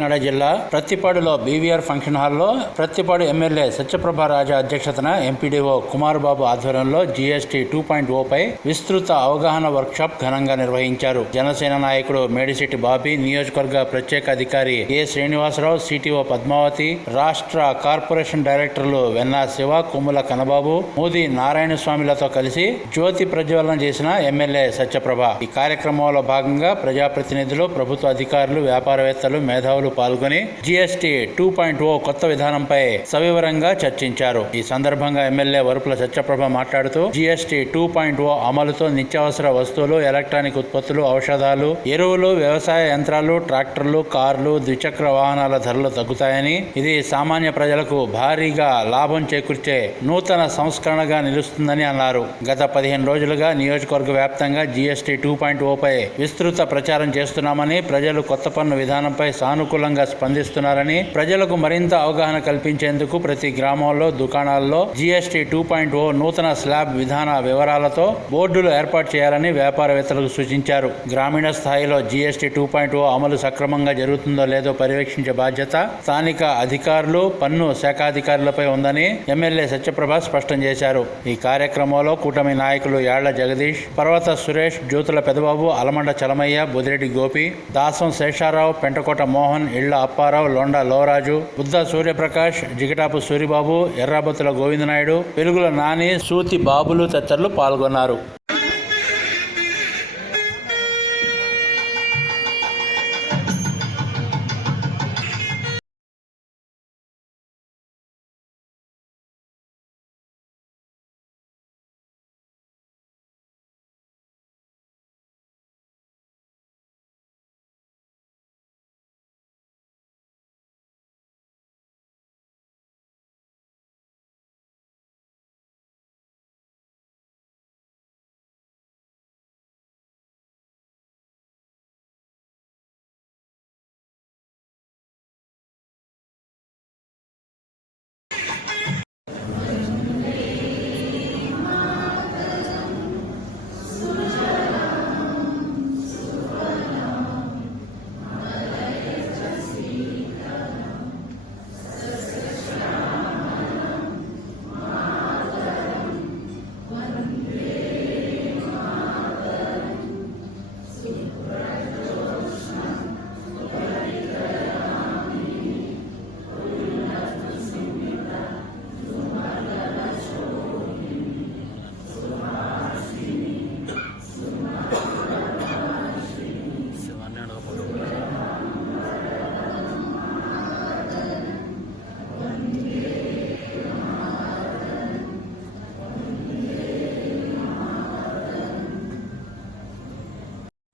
కాకినాడ జిల్లా ప్రత్తిపాడులో BVR function హాల్లో Prathipadu MLA Satyaprabha రాజా అధ్యక్షతన ఎంపీడీఓ కుమార్ బాబు ఆధ్వర్యంలో జీఎస్టీ టూ పాయింట్ ఓపై విస్తృత అవగాహన వర్క్షాప్ ఘనంగా నిర్వహించారు. జనసేన నాయకుడు మేడిశెట్టి బాబీ నియోజకవర్గ ప్రత్యేక అధికారి ఏ శ్రీనివాసరావు సిటిఓ పద్మావతి రాష్ట్ర కార్పొరేషన్ డైరెక్టర్లు వెన్నా శివ కొమ్ముల కనబాబు మోదీ నారాయణ స్వామిలతో కలిసి జ్యోతి ప్రజ్వలన చేసిన ఎమ్మెల్యే సత్యప్రభ. ఈ కార్యక్రమంలో భాగంగా ప్రజాప్రతినిధులు ప్రభుత్వ అధికారులు వ్యాపారవేత్తలు మేధావులు పాల్గొని జీఎస్టీ టూ పాయింట్ ఓ కొత్త విధానంపై సవివరంగా చర్చించారు. ఈ సందర్భంగా ఎమ్మెల్యే వరుపుల సత్యప్రభ మాట్లాడుతూ జీఎస్టీ టూ పాయింట్ ఓ అమలుతో నిత్యావసర వస్తువులు ఎలక్ట్రానిక్ ఉత్పత్తులు ఔషధాలు ఎరువులు వ్యవసాయ యంత్రాలు ట్రాక్టర్లు కార్లు ద్విచక్ర వాహనాల ధరలు తగ్గుతాయని ఇది సామాన్య ప్రజలకు భారీగా లాభం చేకూర్చే నూతన సంస్కరణగా నిలుస్తుందని అన్నారు. గత పదిహేను రోజులుగా నియోజకవర్గ వ్యాప్తంగా జీఎస్టీ టూ పాయింట్ ఓపై విస్తృత ప్రచారం చేస్తున్నామని ప్రజలు కొత్త పన్ను విధానంపై సానుకూల సానుకూలంగా స్పందిస్తున్నారని ప్రజలకు మరింత అవగాహన కల్పించేందుకు ప్రతి గ్రామంలో దుకాణాల్లో జీఎస్టీ టూ పాయింట్ ఓ నూతన స్లాబ్ విధాన వివరాలతో బోర్డులు ఏర్పాటు చేయాలని వ్యాపారవేత్తలకు సూచించారు. గ్రామీణ స్థాయిలో జీఎస్టీ టూ పాయింట్ ఓ అమలు సక్రమంగా జరుగుతుందో లేదో పర్యవేక్షించే బాధ్యత స్థానిక అధికారులు పన్ను శాఖాధికారులపై ఉందని ఎమ్మెల్యే సత్యప్రభ స్పష్టం చేశారు. ఈ కార్యక్రమంలో కూటమి నాయకులు యాళ్ళ జగదీష్ పర్వత సురేష్ జ్యోతుల పెదబాబు అలమండ చలమయ్య బుదిరెడ్డి గోపి దాసం శేషారావు పెంటకోట మోహన్ ఇళ్ళ అప్పారావు లొండ లోరాజు బుద్ధ సూర్యప్రకాష్ జిగటాపు సూరిబాబు ఎర్రాబత్తుల గోవిందనాయుడు పెరుగుల నాని సూతి బాబులు తదితరులు పాల్గొన్నారు.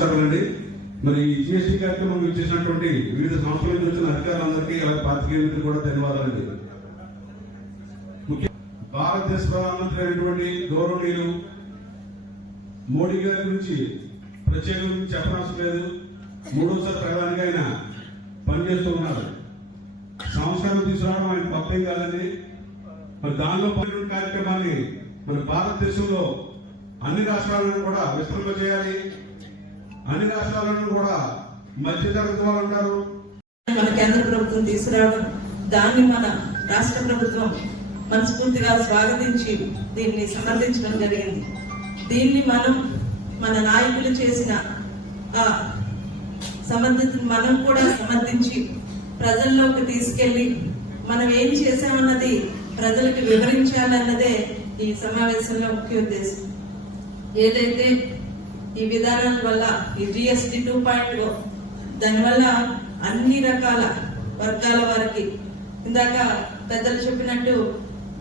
నమస్కారాలండి మరి ఈ జిఎస్టీ కార్యక్రమం ఇచ్చేసినటువంటి వివిధ సంస్థల నుంచి వచ్చిన అధికారులందరికీ అలాగే పాత్రికేయులకి కూడా ధన్యవాదాలండి. భారతదేశ ప్రధానమంత్రి అయినటువంటి గౌరవనీయులు మోడీ గారి గురించి ప్రత్యేకంగా చెప్పనవసరం లేదు మూడోసారి ప్రధానిగా ఆయన పనిచేస్తూ ఉన్నారు. సంస్కరణ తీసుకురావడం ఆయన గొప్ప కాదండి. మరి దానిలో పడిన కార్యక్రమాన్ని మన భారతదేశంలో అన్ని రాష్ట్రాలను కూడా విస్తృత చేయాలి. అన్ని రాష్ట్రాలను కూడా మధ్యతరగతి వాళ్ళు ఉంటారు మన కేంద్ర ప్రభుత్వం తీసుకురావడం దాన్ని మన రాష్ట్ర ప్రభుత్వం మనస్ఫూర్తిగా స్వాగతించి దీన్ని సమర్థించడం జరిగింది. దీన్ని మనం మన నాయకులు చేసిన ఆ సమర్థిత మనం కూడా సమర్థించి ప్రజల్లోకి తీసుకెళ్ళి మనం ఏం చేశామన్నది ప్రజలకు వివరించాలన్నదే ఈ సమావేశంలో ముఖ్య ఉద్దేశం. ఏదైతే ఈ విధానాల వల్ల ఈ జిఎస్టి టూ పాయింట్ దానివల్ల అన్ని రకాల వర్గాల వారికి ఇందాక పెద్దలు చెప్పినట్టు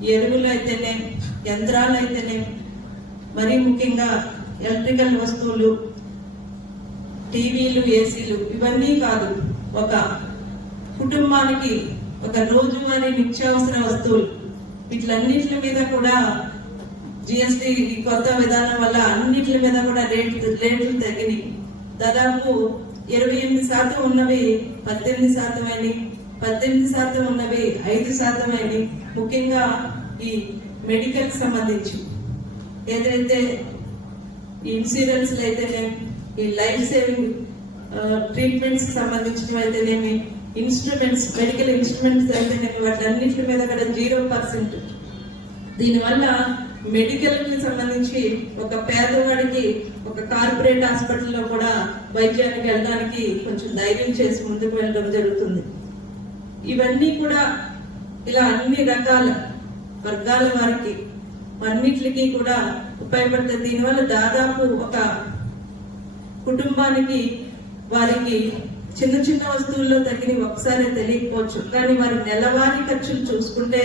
ఎరువులు అయితేనే యంత్రాలు అయితేనే మరీ ముఖ్యంగా ఎలక్ట్రికల్ వస్తువులు టీవీలు ఏసీలు ఇవన్నీ కాదు ఒక కుటుంబానికి ఒక రోజువారీ నిత్యావసర వస్తువులు వీటిలన్నిటి మీద కూడా జిఎస్టి కొత్త విధానం వల్ల అన్నిటి మీద కూడా రేట్లు రేట్లు తగ్గినాయి. దాదాపు ఇరవై ఎనిమిది శాతం ఉన్నవి పద్దెనిమిది శాతం అయినాయి. పద్దెనిమిది శాతం ఉన్నవి ఐదు శాతం అయినాయి. ముఖ్యంగా ఈ మెడికల్ సంబంధించి. ఏదైతే ఈ అయితేనేమి ఈ లైఫ్ సేవింగ్ ట్రీట్మెంట్స్ సంబంధించినవి అయితేనేమి ఇన్స్ట్రుమెంట్స్ మెడికల్ ఇన్స్ట్రుమెంట్స్ అయితేనేమి వాటి అన్నింటి మీద కూడా జీరో పర్సెంట్ దీనివల్ల మెడికల్కి సంబంధించి ఒక పేదవాడికి ఒక కార్పొరేట్ హాస్పిటల్లో కూడా వైద్యానికి వెళ్ళడానికి కొంచెం ధైర్యం చేసి ముందుకు వెళ్ళడం జరుగుతుంది. ఇవన్నీ కూడా ఇలా అన్ని రకాల వర్గాల వారికి అన్నిటికీ కూడా ఉపయోగపడుతుంది దీనివల్ల దాదాపు ఒక కుటుంబానికి వారికి చిన్న చిన్న వస్తువుల్లో తగ్గినవి ఒకసారి తెలియకపోవచ్చు. కానీ వారి నెలవారీ ఖర్చులు చూసుకుంటే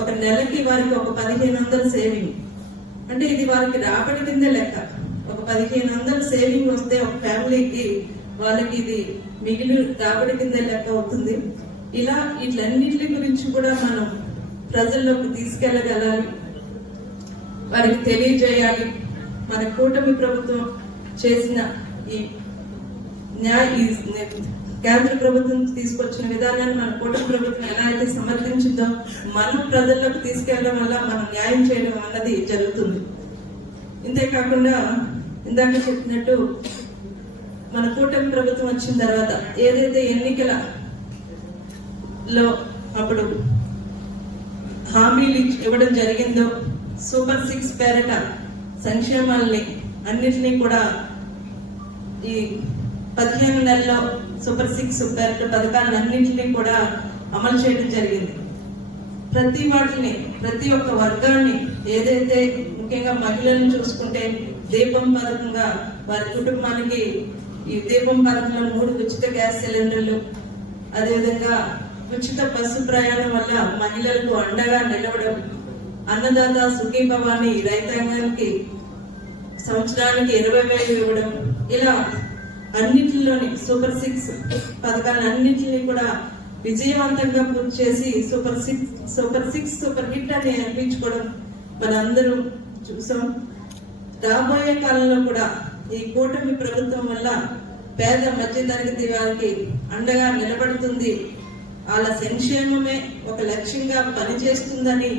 ఒక నెలకి వారికి ఒక పదిహేను వందల సేవింగ్. అంటే ఇది వారికి రాబడి కింద లెక్క. ఒక పదిహేను వందల సేవింగ్ వస్తే ఒక ఫ్యామిలీకి వాళ్ళకి ఇది మిగిలి రాబడి కింద లెక్క అవుతుంది. ఇలా వీటన్నిటి గురించి కూడా మనం ప్రజల్లోకి తీసుకెళ్ళగలాలి. వారికి తెలియజేయాలి. మన కూటమి ప్రభుత్వం చేసిన ఈ న్యాయ కేంద్ర ప్రభుత్వం తీసుకొచ్చిన విధానాన్ని మన కూటమి ప్రభుత్వం ఎలా అయితే సమర్థించిందో మనం ప్రజలకు తీసుకెళ్ళడం వల్ల మనం న్యాయం చేయడం అన్నది జరుగుతుంది. ఇంతేకాకుండా ఇందాక చెప్పినట్టు మన కూటమి ప్రభుత్వం వచ్చిన తర్వాత ఏదైతే ఎన్నికల లో అప్పుడు హామీలు ఇవ్వడం జరిగిందో సూపర్ సిక్స్ పేరట సంక్షేమాల్ని అన్నిటినీ కూడా ఈ పదిహేను నెలలో సూపర్ సిక్స్ సూపర్ పథకాలను అన్నింటినీ కూడా అమలు చేయడం జరిగింది. ప్రతి వాటిని ప్రతి ఒక్క వర్గాన్ని ఏదైతే ముఖ్యంగా మహిళలను చూసుకుంటే దీపం పథకంగా వారి కుటుంబానికి ఈ దీపం పథకంలో మూడు ఉచిత గ్యాస్ సిలిండర్లు అదేవిధంగా ఉచిత బస్సు ప్రయాణం వల్ల మహిళలకు అండగా నిలవడం అన్నదాత సుఖీభవాని రైతాంగానికి సంవత్సరానికి ఇరవై వేలు ఇవ్వడం ఇలా అన్నింటిలోని సూపర్ సిక్స్ పథకాలను అన్నింటినీ కూడా విజయవంతంగా పూర్తి చేసి super six super six super hit అని అనిపించుకోవడం మనందరూ చూసాం. రాబోయే కాలంలో కూడా ఈ కూటమి ప్రభుత్వం వల్ల పేద మధ్యతరగతి వారికి అండగా నిలబడుతుంది. వాళ్ళ సంక్షేమమే ఒక లక్ష్యంగా పనిచేస్తుందని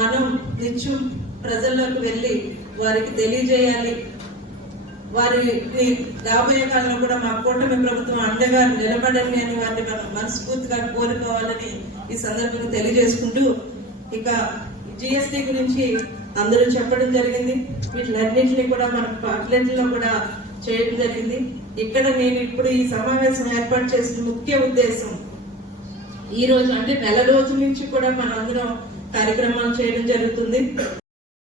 మనం నిత్యం ప్రజల్లోకి వెళ్ళి వారికి తెలియజేయాలి. వారి రాబోయే కాలంలో కూడా మా కూటమి ప్రభుత్వం అండగా నిలబడండి అని వారిని మనం మనస్ఫూర్తిగా కోరుకోవాలని ఈ సందర్భంగా తెలియజేసుకుంటూ ఇక జిఎస్టీ గురించి అందరూ చెప్పడం జరిగింది. వీటిలన్నింటినీ కూడా మన పాటలెట్లో కూడా చేయడం జరిగింది. ఇక్కడ నేను ఇప్పుడు ఈ సమావేశం ఏర్పాటు చేసిన ముఖ్య ఉద్దేశం ఈ రోజు అంటే నెల రోజు నుంచి కూడా మనందరం కార్యక్రమాలు చేయడం జరుగుతుంది.